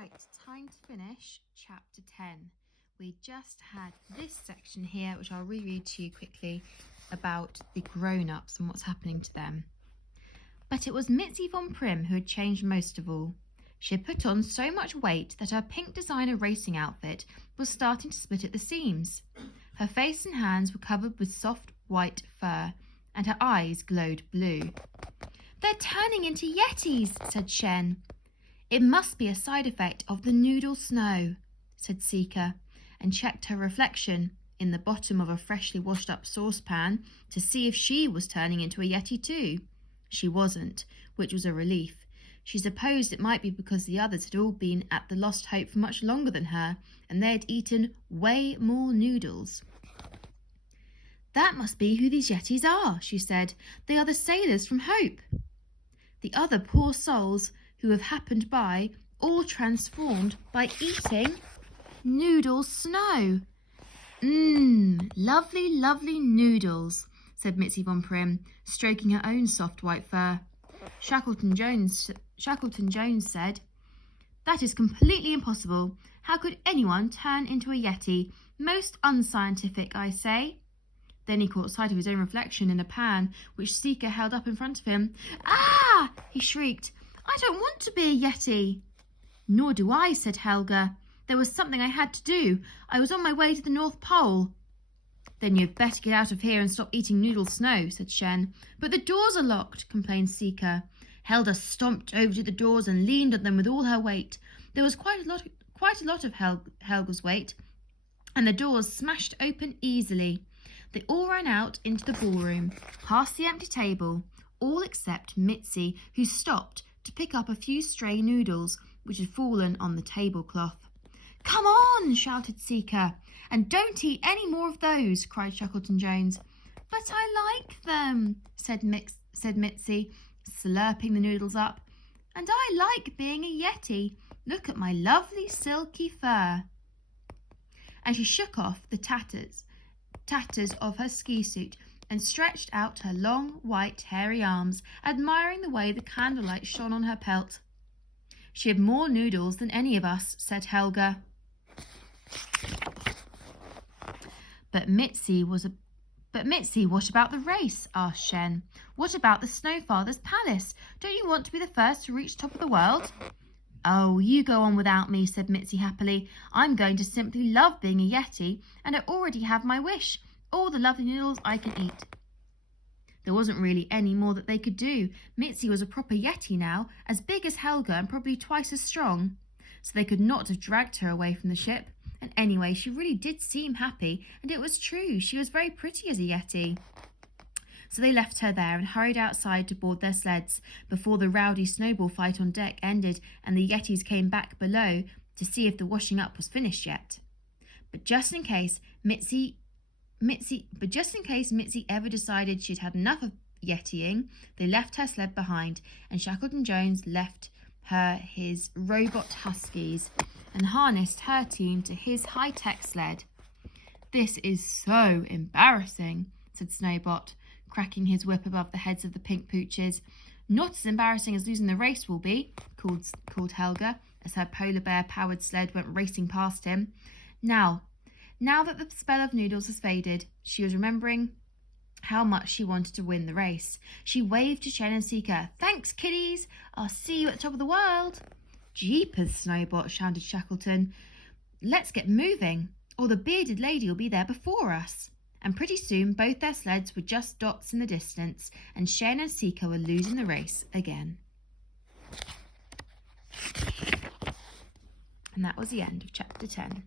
Right, time to finish chapter 10. We just had this section here, which I'll reread to you quickly, about the grown-ups and what's happening to them. But it was Mitzi von Prim who had changed most of all. She had put on so much weight that her pink designer racing outfit was starting to split at the seams. Her face and hands were covered with soft white fur, and her eyes glowed blue. "They're turning into Yetis," said Shen. "It must be a side effect of the noodle snow," said Sika, and checked her reflection in the bottom of a freshly washed up saucepan to see if she was turning into a Yeti too. She wasn't, which was a relief. She supposed it might be because the others had all been at the Lost Hope for much longer than her, and they had eaten way more noodles. "That must be who these Yetis are," she said. "They are the sailors from Hope. The other poor souls who have happened by, all transformed by eating noodle snow." Lovely, lovely noodles," said Mitzi von Prim, stroking her own soft white fur. Shackleton Jones said, "That is completely impossible. How could anyone turn into a Yeti? Most unscientific, I say." Then he caught sight of his own reflection in a pan, which Sika held up in front of him. "Ah!" he shrieked. "I don't want to be a Yeti." "Nor do I," said Helga. "There was something I had to do. I was on my way to the North Pole." "Then you'd better get out of here and stop eating noodle snow," said Shen. "But the doors are locked," complained Sika. Helga stomped over to the doors and leaned on them with all her weight. There was quite a lot of Helga's weight, and the doors smashed open easily. They all ran out into the ballroom, past the empty table, all except Mitzi, who stopped to pick up a few stray noodles which had fallen on the tablecloth. "Come on," shouted Sika. "And don't eat any more of those," cried Shackleton Jones. "But I like them," said Mitzi, slurping the noodles up. "And I like being a Yeti. Look at my lovely silky fur." And she shook off the tatters of her ski suit and stretched out her long, white, hairy arms, admiring the way the candlelight shone on her pelt. "She had more noodles than any of us," said Helga. But Mitzi, what about the race?" asked Shen. "What about the Snowfather's palace? Don't you want to be the first to reach the top of the world?" "Oh, you go on without me," said Mitzi happily. "I'm going to simply love being a Yeti, and I already have my wish, all the lovely noodles I can eat." There wasn't really any more that they could do. Mitzi was a proper Yeti now, as big as Helga and probably twice as strong. So they could not have dragged her away from the ship. And anyway, she really did seem happy, and it was true. She was very pretty as a Yeti. So they left her there and hurried outside to board their sleds before the rowdy snowball fight on deck ended and the Yetis came back below to see if the washing up was finished yet. But just in case Mitzi ever decided she'd had enough of Yetiing, they left her sled behind, and Shackleton Jones left her his robot huskies and harnessed her team to his high-tech sled. "This is so embarrassing," said Snowbot, cracking his whip above the heads of the pink pooches. "Not as embarrassing as losing the race will be," called Helga, as her polar bear-powered sled went racing past him. Now that the spell of noodles has faded, she was remembering how much she wanted to win the race. She waved to Shen and Sika. "Thanks, kiddies. I'll see you at the top of the world." "Jeepers, Snowbot," shouted Shackleton. "Let's get moving, or the bearded lady will be there before us." And pretty soon both their sleds were just dots in the distance, and Shen and Sika were losing the race again. And that was the end of chapter 10.